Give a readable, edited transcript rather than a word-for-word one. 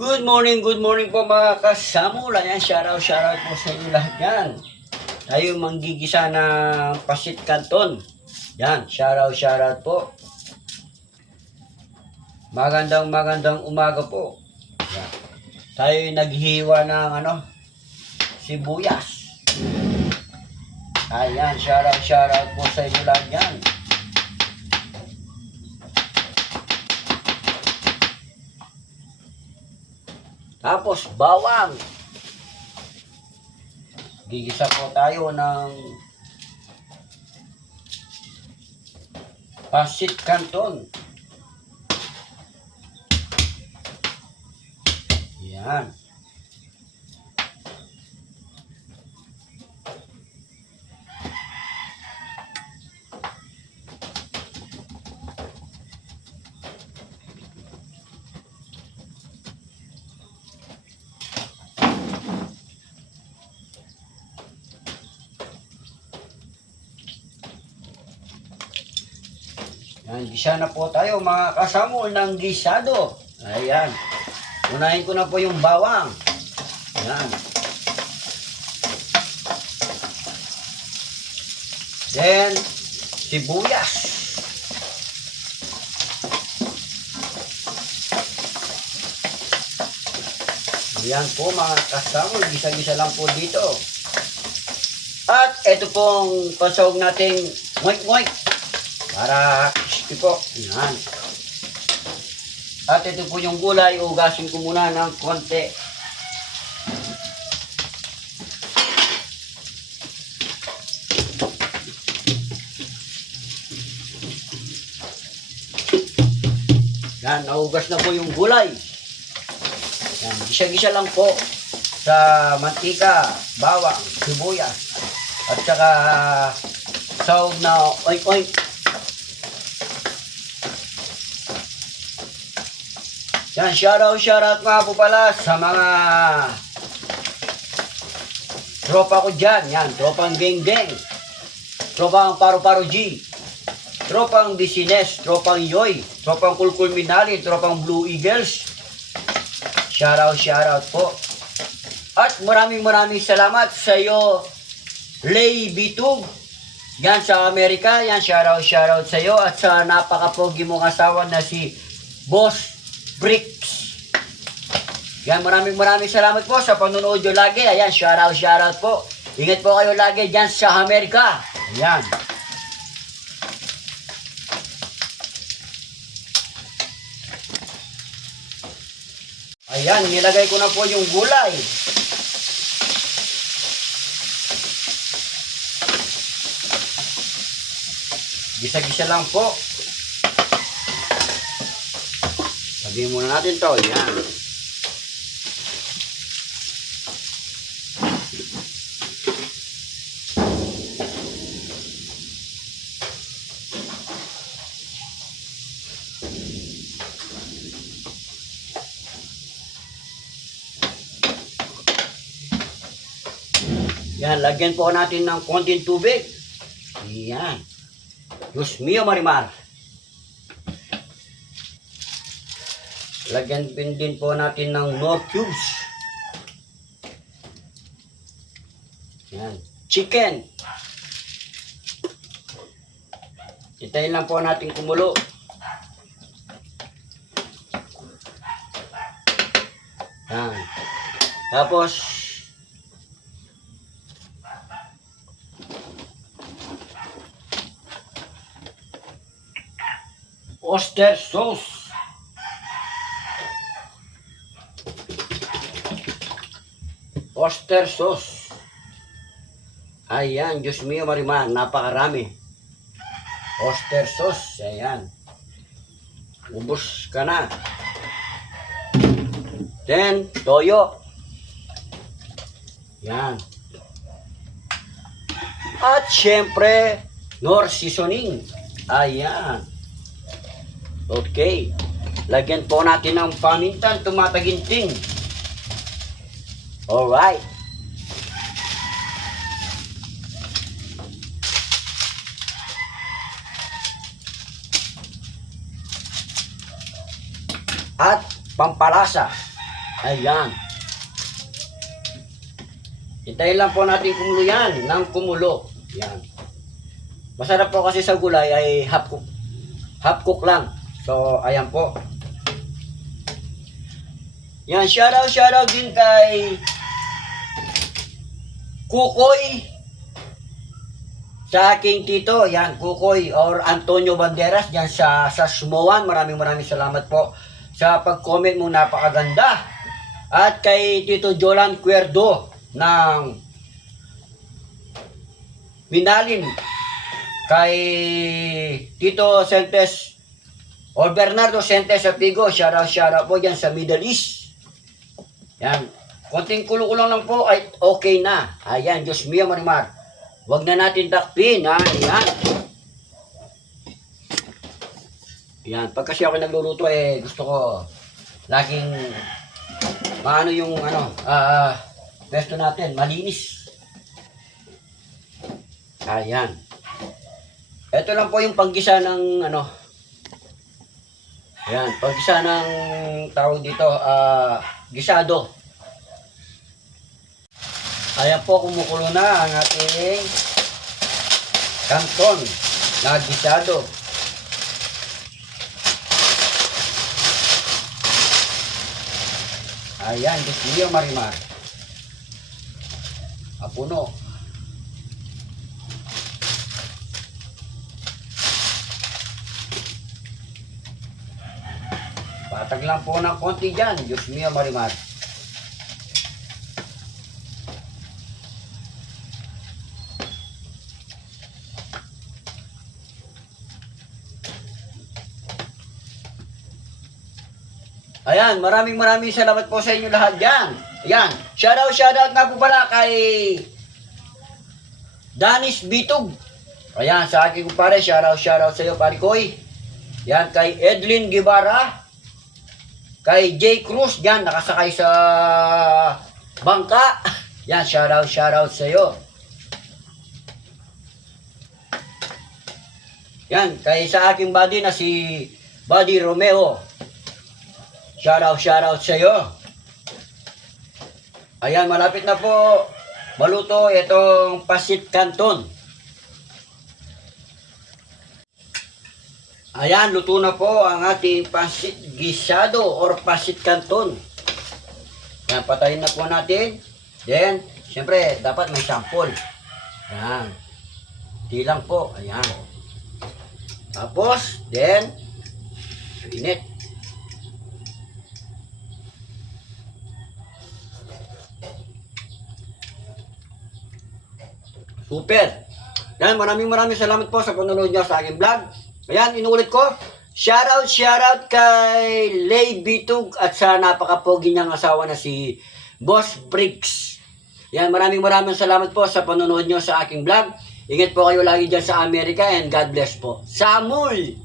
Good morning po mga kasamula. Yan, shoutout po sa inyo lahat yan. Tayo manggigisa ng pasit canton. Yan, shoutout po. Magandang umaga po. Yan. Tayo naghiwa ng sibuyas. Ayan, shoutout po sa inyo lahat yan. Tapos bawang. Gigisa po tayo ng pasit canton. Yan. Yan, gisa na po tayo mga kasamo ng gisado. Ayan. Unahin ko na po yung bawang. Yan. Then, sibuyas. Yan po mga kasamo. Gisa-gisa lang po dito. At ito pong pasawag nating moik-moik. Para crispy po. Yan. At ito po yung gulay. Ugasin ko muna ng konti. Yan. Naugas na po yung gulay. Yan. Gisa-gisa lang po sa mantika, bawang, sibuyas. At saka sawag na oink-oink. Yan, shoutout nga po pala sa mga tropa ko dyan. Yan, tropang geng-geng, tropang paro-paro G, tropang business, tropang yoy, tropang kulkul minali, tropang blue eagles. Shoutout po. At maraming salamat sa iyo, Lay Bitug. Yan sa Amerika. Yan, shoutout sa iyo. At sa napaka-pogi mong asawa na si Boss Bricks. Yan, maraming salamat po sa panonood nyo lagi. Ayan, shoutout po. Ingat po kayo lagi dyan sa Amerika. Ayan. Ayan, nilagay ko na po yung gulay. Gisa-gisa lang po. Sabihin muna natin to. Yan. Yan, lagyan po natin ng konting tubig. Yan. Diyos mio, Marimar. Lagyan din po natin ng Knorr cubes. Yan. Chicken. Hintayin lang po natin kumulo. Yan. Tapos, oyster sauce. Oyster sauce. Ayan, Diyos mio, Marimar, napakarami. Oyster sauce, ayan. Ubus ka na. Then, toyo. Yan. At syempre, Knorr seasoning. Ayan. Okay. Lagyan po natin ng pamintan, tumataginting. Alright. At pampalasa. Ayan. Hintayin lang po natin kumulo yan, ng kumulo. Yan. Masarap po kasi sa gulay ay half cook. Half cook lang. So, ayan po. Yan, shoutout din kay Kukoy sa aking tito. Yan, Kukoy or Antonio Banderas yan sa Sumoan. Maraming salamat po sa pag-comment mo, napakaganda. At kay Tito Jolan Cuerdo ng Minalin, kay Tito Sentes or Bernardo Sentes Apigo, shoutout po dyan sa Middle East. Yan, konting kulo-kulo lang po ay okay na. Ayan, Diyos mio Marimar, wag na natin takpin, ha? Ayan. Yan, pag kasi ako nagluluto gusto ko laging maano yung resto natin, malinis. Ayan. Ito lang po yung paggisa ng ayan, paggisa ng tawag dito, gisado. Ayan po, kumukulo na ang ating kanton na gisado. Ayan, Diyos mio Marimar. Apuno. Patag lang po ng konti dyan, Diyos mio Marimar. Ayan, maraming salamat po sa inyo lahat dyan. Ayan, shoutout nga po pala kay Danis Bitug. Ayan, sa aking kumpare, shoutout sa iyo, pare Koy. Ayan, kay Edlin Guevara. Kay J. Cruz, dyan, nakasakay sa bangka. Ayan, shoutout sa iyo. Ayan, kay sa aking buddy na si Buddy Romeo. Shoutout sa iyo. Ayan, malapit na po maluto itong pasit canton. Ayan, luto na po ang ating pasit gisado or pasit canton. Ayan, patayin na po natin. Then, siyempre, dapat may sample. Ayan. Di lang po. Ayan. Tapos, then, init. Super. Yan, maraming salamat po sa panonood niyo sa aking vlog. Ayan, inuulit ko. Shoutout kay Lay Bitug at sa napakapogi niyang asawa na si Boss Briggs. Yan, maraming salamat po sa panonood niyo sa aking vlog. Ingat po kayo lagi dyan sa Amerika and God bless po. Samuel!